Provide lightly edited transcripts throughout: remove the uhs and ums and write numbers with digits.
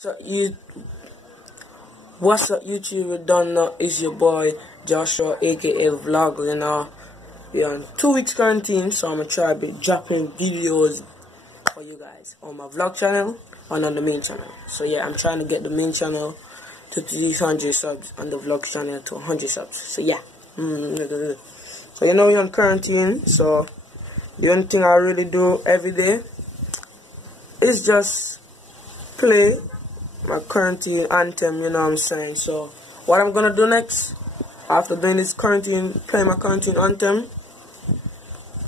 So what's up YouTube? You don't know, it's your boy Joshua aka Vlog. We're on 2 weeks quarantine, so I'm gonna try to be dropping videos for you guys on my vlog channel and on the main channel. So yeah, I'm trying to get the main channel to 300 subs and the vlog channel to 100 subs. So yeah, so we're on quarantine, so the only thing I really do every day is just play my quarantine anthem, you know what I'm saying. So what I'm gonna do next after doing this quarantine, play my quarantine anthem,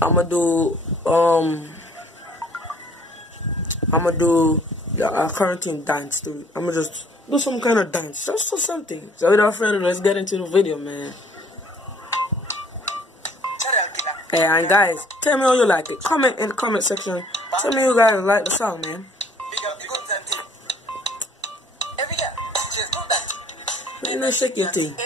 I'm gonna do a quarantine dance too. I'm gonna just do some kind of dance, just for something. So without further ado, let's get into the video, man. Hey, and guys, tell me how you like it. Comment in the comment section. Tell me you guys like the song, man. Man, let's shake your thing.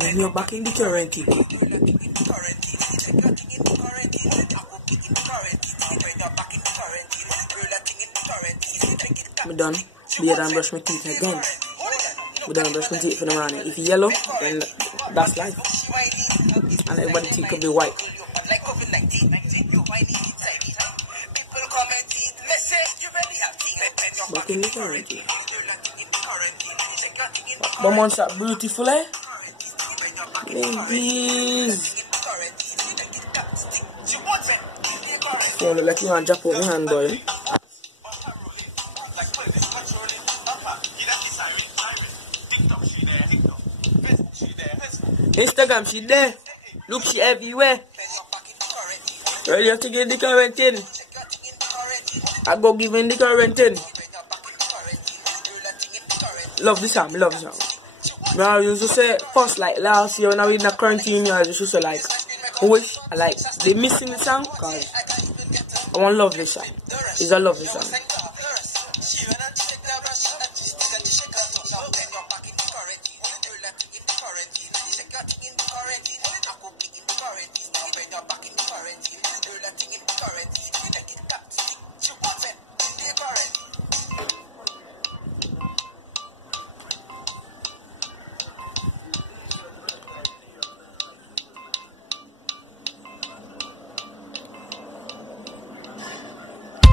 Man, you're back in the quarantine. I'm done. Be done brush my teeth again. We done brush my teeth for the morning. If yellow, then that's life. And everybody's teeth could be white. Back in the quarantine. But months are beautiful, eh? Ladies. So like you want to drop out my hand, boy. Instagram, she there. Look, she everywhere. Ready to get the quarantine. I go give in the quarantine. Love this song, love this song. I used to say first, like last year when I was in the quarantine, I used to say like, wish, like, they missing the song, cause I want to love this song. It's a lovely song.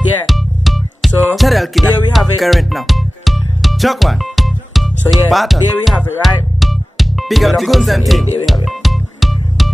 Yeah, so here we have it. Current now. Chuck one. So yeah, here we have it, right? Big up the guns and thing. Here we have it.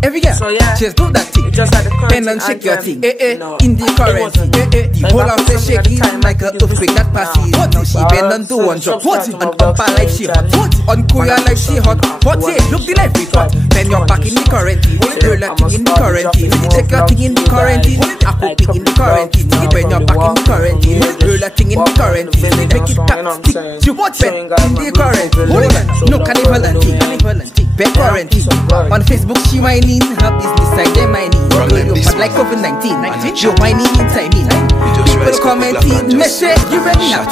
Every girl, so yeah, just do that thing. Just like the bend and shake your thing. In the currency. The whole house is shaking like a earthquake that passes. Now she bend and do one drop. And pumper like she hot. On Korea like she hot. What yeah, look the life we hot. Bend your back in the quarantine. Roll that thing in the quarantine. Check your thing in the quarantine. I could pick in the quarantine. Bend your back in the quarantine. Roll that thing in the quarantine. Make it tap stick. You what bend in the quarantine. Hold on. No carnival and thing. Bend quarantine. On Facebook she whining. Her business like them mining. You like COVID-19. You're whining inside me. People commenting, message, you ready now.